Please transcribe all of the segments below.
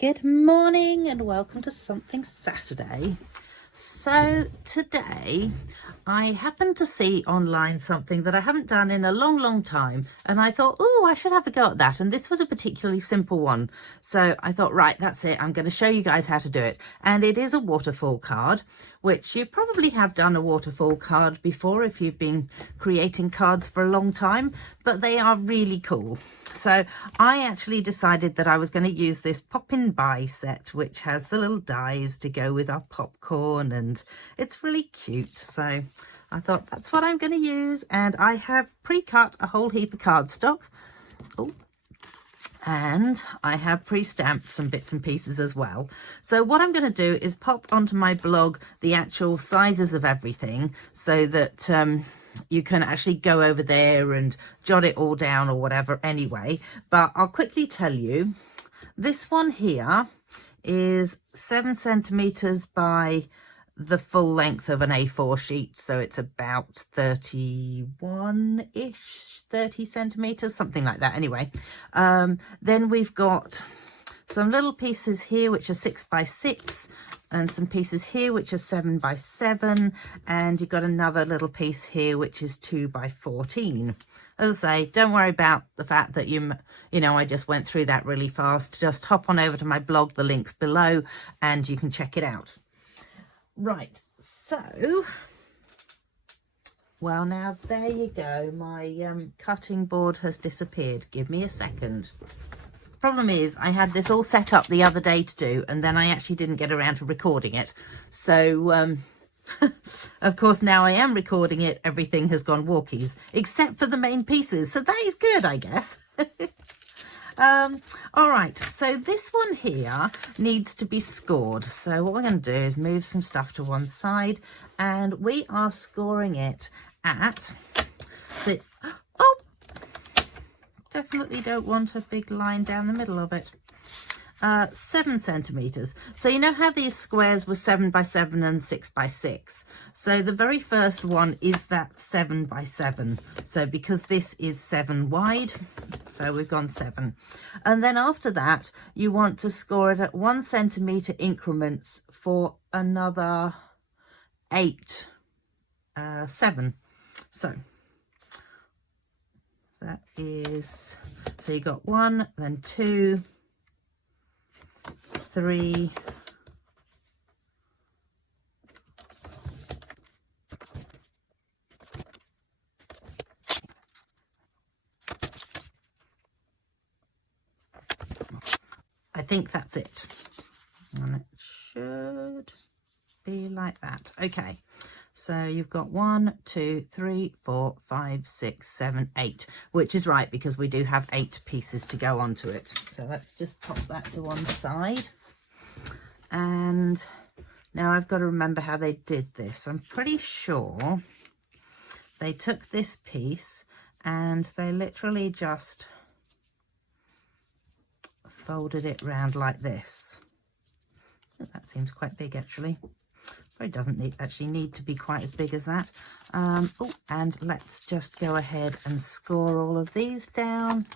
Good morning and welcome to Something Saturday. So today I happened to see online something that I haven't done in a long time, and I thought, oh, I should have a go at that. And this was a particularly simple one. So I thought, right, that's it. I'm going to show you guys how to do it. And it is a waterfall card, which you probably have done a waterfall card before if you've been creating cards for a long time, but they are really cool. So I actually decided that I was going to use this pop-in buy set, which has the little dies to go with our popcorn, and it's really cute. So I thought that's what I'm going to use, and I have pre-cut a whole heap of cardstock. Oh, and I have pre-stamped some bits and pieces as well. So what I'm going to do is pop onto my blog the actual sizes of everything so that you can actually go over there and jot it all down or whatever anyway. But I'll quickly tell you, this one here is 7 centimeters by the full length of an A4 sheet, so it's about 31-ish, 30 centimeters, something like that anyway. Then we've got some little pieces here which are 6 by 6, and some pieces here which are 7 by 7, and you've got another little piece here which is 2 by 14. As I say, don't worry about the fact that you know, I just went through that really fast. Just hop on over to my blog, the link's below, and you can check it out. Right, so, well, now there you go. My cutting board has disappeared. Give me a second. Problem is, I had this all set up the other day to do, and then I actually didn't get around to recording it. So, of course, now I am recording it, everything has gone walkies, except for the main pieces. So that is good, I guess. All right, so this one here needs to be scored. So what we're going to do is move some stuff to one side, and we are scoring it at, so, oh, definitely don't want a big line down the middle of it. 7 centimeters. So you know how these squares were 7 by 7 and 6 by 6. So the very first one is that 7 by 7. So because this is 7 wide, so we've gone 7. And then after that, you want to score it at 1 centimeter increments for another 7. So that is, so you got 1, then 2, 3, 4. I think that's it, and it should be like that. Okay, so you've got 1, 2, 3, 4, 5, 6, 7, 8, which is right because we do have 8 pieces to go onto it. So let's just pop that to one side. And now I've got to remember how they did this. I'm pretty sure they took this piece and they literally just folded it round like this. That seems quite big actually. It doesn't actually need to be quite as big as that. Oh, and let's just go ahead and score all of these down.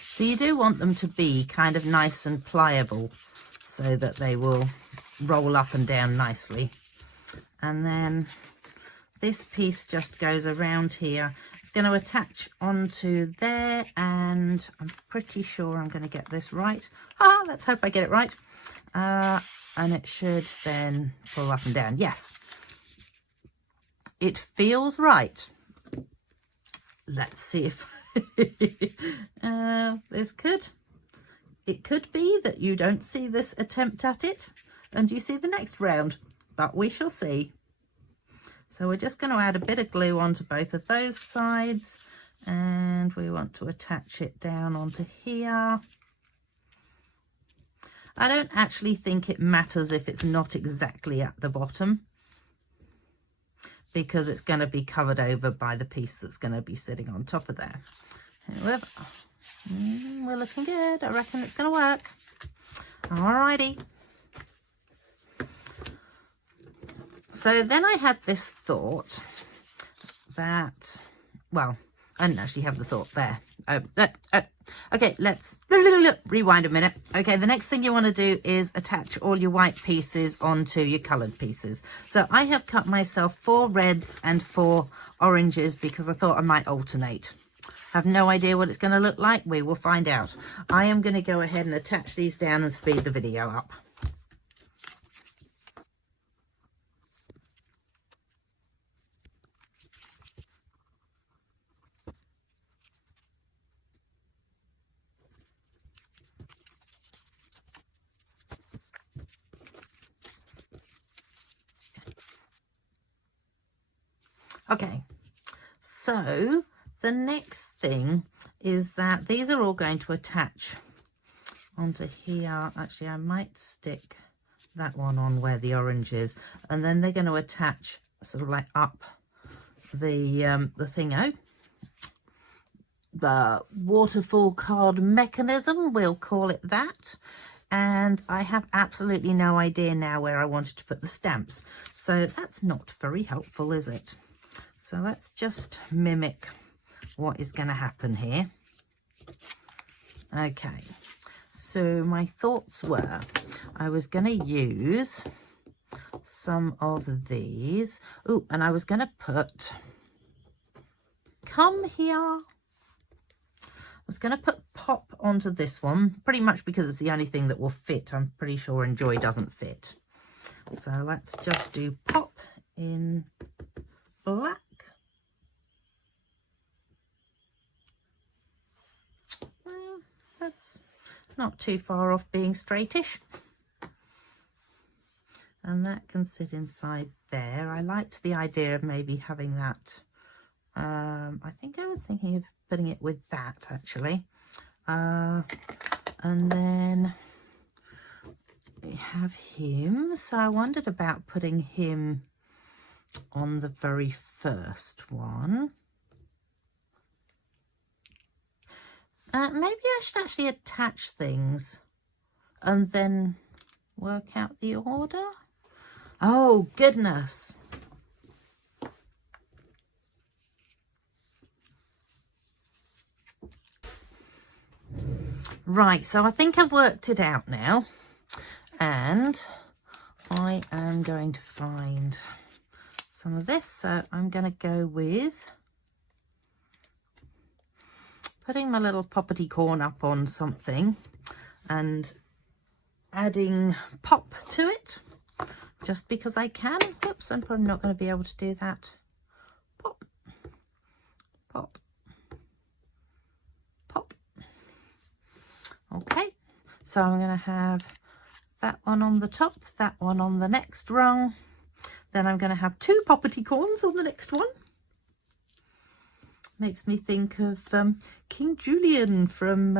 So you do want them to be kind of nice and pliable so that they will roll up and down nicely. And then this piece just goes around here. It's going to attach onto there, and I'm pretty sure I'm going to get this right. Let's hope I get it right. And it should then pull up and down. Yes, it feels right. Let's see if it could be that you don't see this attempt at it and you see the next round, but we shall see. So we're just going to add a bit of glue onto both of those sides, and we want to attach it down onto here. I don't actually think it matters if it's not exactly at the bottom, because it's going to be covered over by the piece that's going to be sitting on top of there. However, we're looking good. I reckon it's going to work. Alrighty. So then I had this thought that, well, I didn't actually have the thought there. Okay, let's rewind a minute. Okay, the next thing you want to do is attach all your white pieces onto your coloured pieces. So I have cut myself 4 reds and 4 oranges because I thought I might alternate. Have no idea what it's going to look like. We will find out. I am going to go ahead and attach these down and speed the video up. Okay, so the next thing is that these are all going to attach onto here. Actually, I might stick that one on where the orange is, and then they're going to attach sort of like up the thingo. The waterfall card mechanism, we'll call it that. And I have absolutely no idea now where I wanted to put the stamps. So that's not very helpful, is it? So let's just mimic what is going to happen here. Okay, so my thoughts were I was going to use some of these. Oh, and I was going to put, come here. I was going to put pop onto this one, pretty much because it's the only thing that will fit. I'm pretty sure Enjoy doesn't fit. So let's just do pop in black. Well, that's not too far off being straightish. And that can sit inside there. I liked the idea of maybe having that. I think I was thinking of putting it with that actually. And then we have him. So I wondered about putting him on the very first one. Maybe I should actually attach things and then work out the order. Oh, goodness. Right, so I think I've worked it out now. And I am going to find some of this. So I'm going to go with putting my little poppity corn up on something and adding pop to it just because I can. Oops, I'm probably not going to be able to do that. Pop, pop, pop. Okay, so I'm going to have that one on the top, that one on the next rung. Then I'm going to have 2 poppity corns on the next one. Makes me think of King Julian from,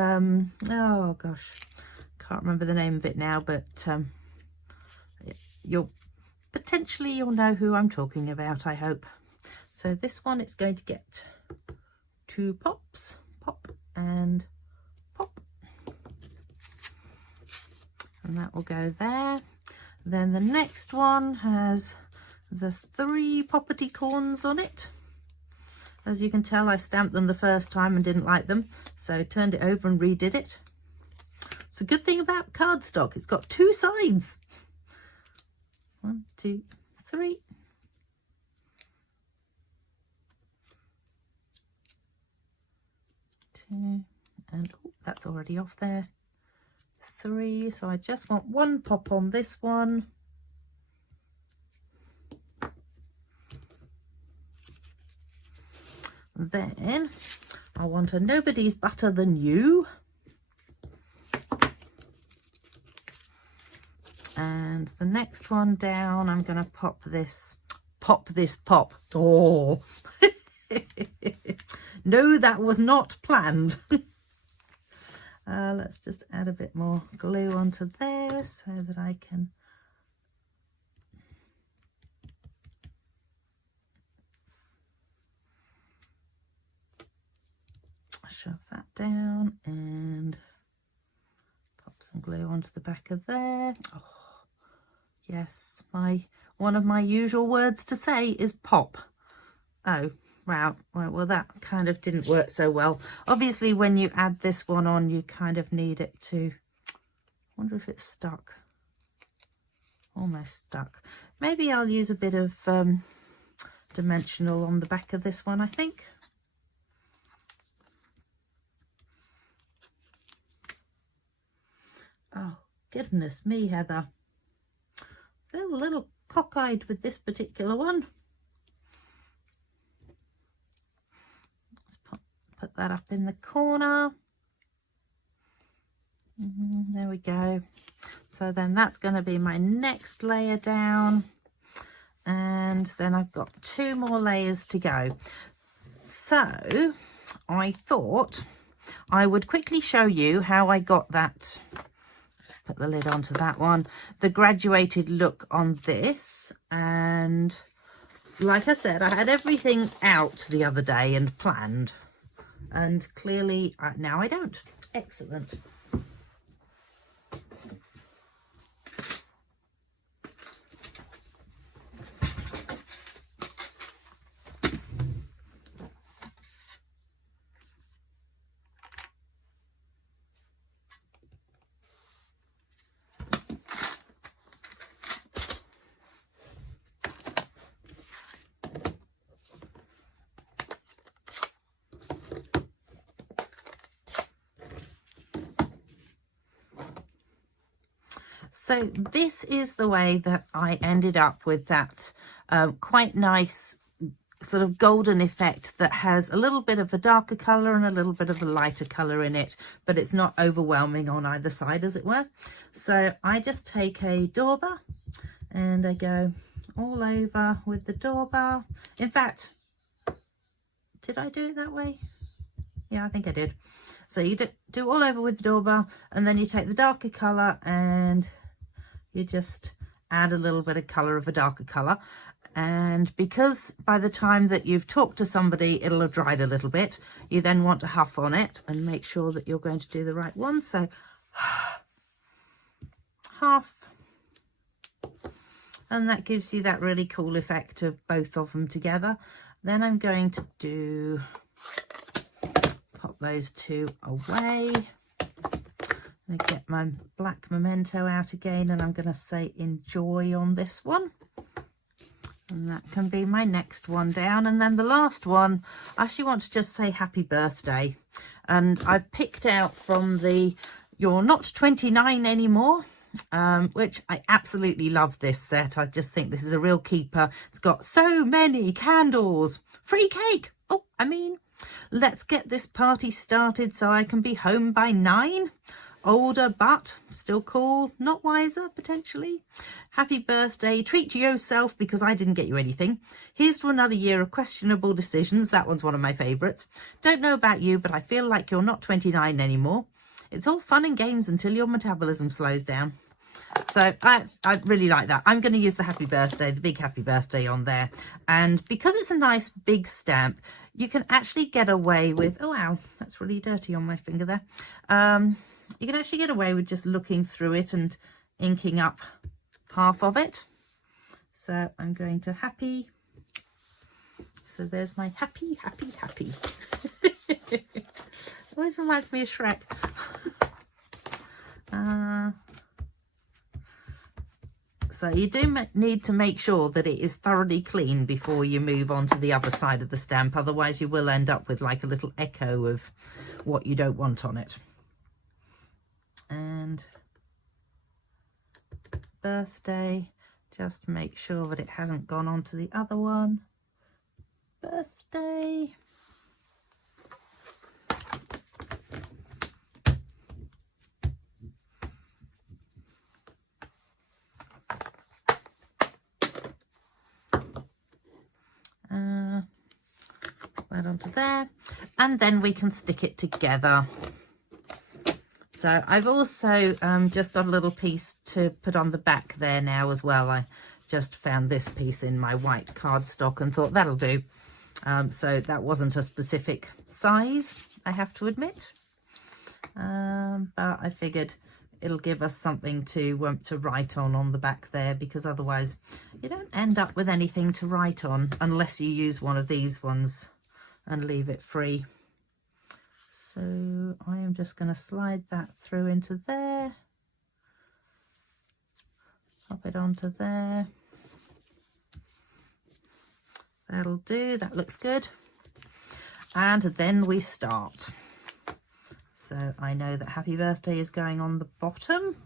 oh gosh, can't remember the name of it now, but you'll know who I'm talking about, I hope. So this one, it's going to get 2 pops, pop and pop. And that will go there. Then the next one has the 3 poppity corns on it. As you can tell, I stamped them the first time and didn't like them, so turned it over and redid it. It's a good thing about cardstock, it's got 2 sides. 1, 2, 3. Two, and oh, that's already off there. 3, so I just want 1 pop on this one. Then I want a Nobody's Better Than You. And the next one down, I'm going to pop this pop. Oh, no, that was not planned. Let's just add a bit more glue onto there so that I can shove that down and pop some glue onto the back of there. Oh, Yes, one of my usual words to say is pop. Oh, wow. Right, well, that kind of didn't work so well. Obviously, when you add this one on, you kind of need it to... wonder if it's stuck. Almost stuck. Maybe I'll use a bit of dimensional on the back of this one, I think. Oh, goodness me, Heather. Feel a little cockeyed with this particular one. Let's put that up in the corner. There we go. So then that's going to be my next layer down. And then I've got 2 more layers to go. So I thought I would quickly show you how I got that. Let's put the lid onto that one. The graduated look on this. And like I said, I had everything out the other day and planned. And clearly now I don't. Excellent. So this is the way that I ended up with that quite nice sort of golden effect that has a little bit of a darker colour and a little bit of a lighter colour in it, but it's not overwhelming on either side, as it were. So I just take a dauber and I go all over with the dauber. In fact, did I do it that way? Yeah, I think I did. So you do all over with the dauber, and then you take the darker colour and you just add a little bit of colour of a darker colour. And because by the time that you've talked to somebody, it'll have dried a little bit, you then want to huff on it and make sure that you're going to do the right one. So half, and that gives you that really cool effect of both of them together. Then I'm going to pop those 2 away. I'm going to get my black memento out again, and I'm going to say enjoy on this one. And that can be my next one down. And then the last one, I actually want to just say happy birthday. And I've picked out from the You're Not 29 Anymore, which I absolutely love this set. I just think this is a real keeper. It's got so many candles. Free cake. Oh, I mean, let's get this party started so I can be home by 9. Older but still cool, not wiser potentially. Happy birthday, treat yourself because I didn't get you anything. Here's to another year of questionable decisions. That one's one of my favourites. Don't know about you, but I feel like you're not 29 anymore. It's all fun and games until your metabolism slows down. So I really like that. I'm going to use the happy birthday, the big happy birthday on there. And because it's a nice big stamp, you can actually get away with, oh wow, that's really dirty on my finger there. You can actually get away with just looking through it and inking up half of it. So I'm going to happy. So there's my happy, happy, happy. Always reminds me of Shrek. So you do need to make sure that it is thoroughly clean before you move on to the other side of the stamp. Otherwise you will end up with like a little echo of what you don't want on it. And birthday, just make sure that it hasn't gone on to the other one. Birthday. Right onto there, and then we can stick it together. So I've also just got a little piece to put on the back there now as well. I just found this piece in my white cardstock and thought that'll do. So that wasn't a specific size, I have to admit. But I figured it'll give us something to write on the back there, because otherwise you don't end up with anything to write on unless you use one of these ones and leave it free. So I am just going to slide that through into there, pop it onto there. That'll do, that looks good. And then we start. So I know that happy birthday is going on the bottom.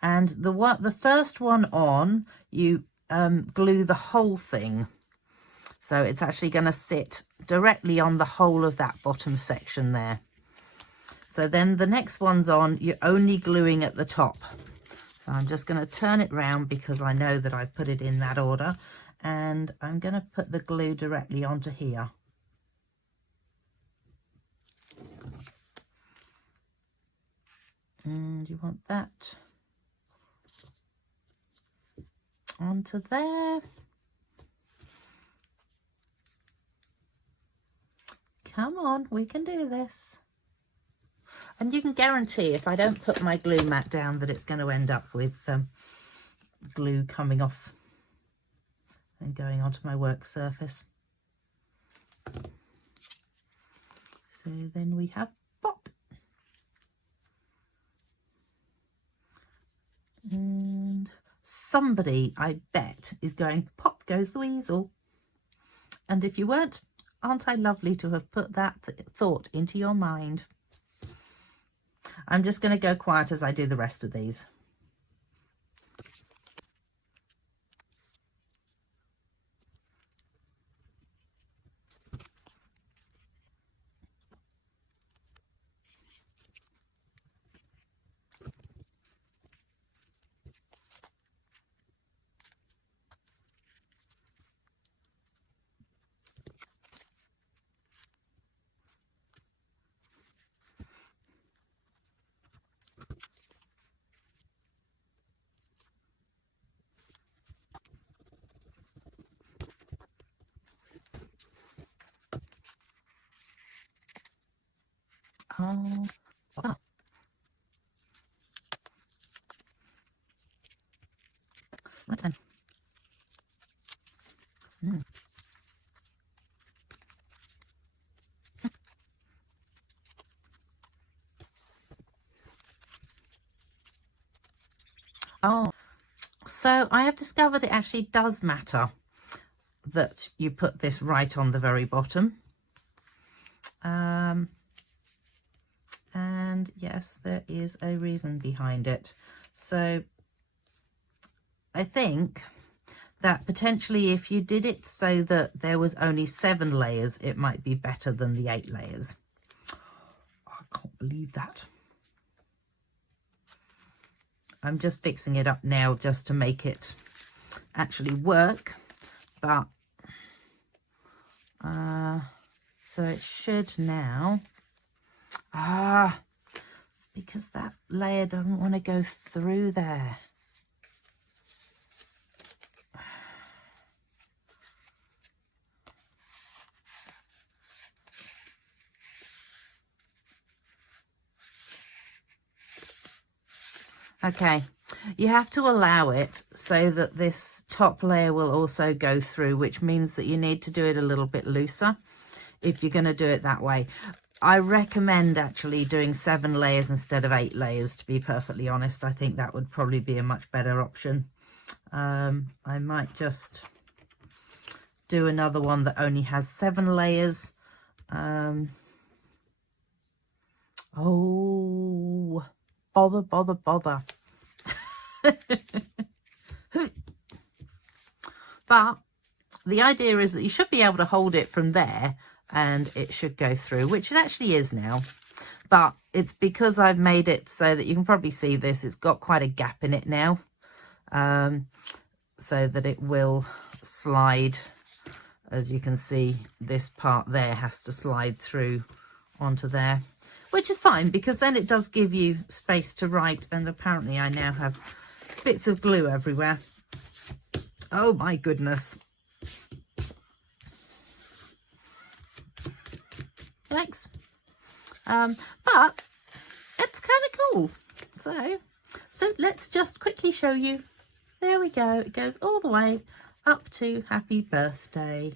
And the first one on, you glue the whole thing. So it's actually going to sit directly on the whole of that bottom section there. So then the next one's on, you're only gluing at the top. So I'm just going to turn it round because I know that I put it in that order. And I'm going to put the glue directly onto here. And you want that onto there. Come on, we can do this. And you can guarantee if I don't put my glue mat down that it's going to end up with glue coming off and going onto my work surface. So then we have pop. And somebody, I bet, is going, pop goes the weasel. And if you weren't, aren't I lovely to have put that thought into your mind? I'm just going to go quiet as I do the rest of these. Oh, wow. Right then. Oh, so I have discovered it actually does matter that you put this right on the very bottom. And yes, there is a reason behind it. So I think that potentially if you did it so that there was only 7 layers, it might be better than the 8 layers. I can't believe that. I'm just fixing it up now just to make it actually work, but so it should now. It's because that layer doesn't want to go through there. Okay, you have to allow it so that this top layer will also go through, which means that you need to do it a little bit looser if you're going to do it that way. I recommend actually doing 7 layers instead of 8 layers, to be perfectly honest. I think that would probably be a much better option. I might just do another one that only has 7 layers. Oh, bother. But the idea is that you should be able to hold it from there and it should go through, which it actually is now. But it's because I've made it so that you can probably see this. It's got quite a gap in it now, so that it will slide. As you can see, this part there has to slide through onto there, which is fine because then it does give you space to write. And apparently I now have bits of glue everywhere. Oh my goodness. Thanks. But it's kind of cool. So let's just quickly show you. There we go. It goes all the way up to happy birthday.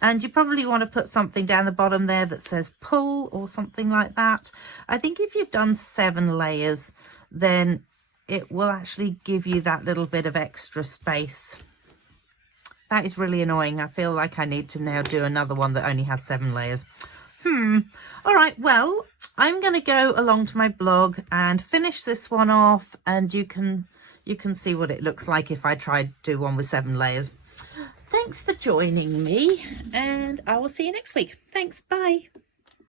And you probably want to put something down the bottom there that says pull or something like that. I think if you've done 7 layers, then it will actually give you that little bit of extra space. That is really annoying. I feel like I need to now do another one that only has 7 layers. All right, well, I'm going to go along to my blog and finish this one off, and you can see what it looks like if I try to do one with 7 layers. Thanks for joining me, and I will see you next week. Thanks, bye.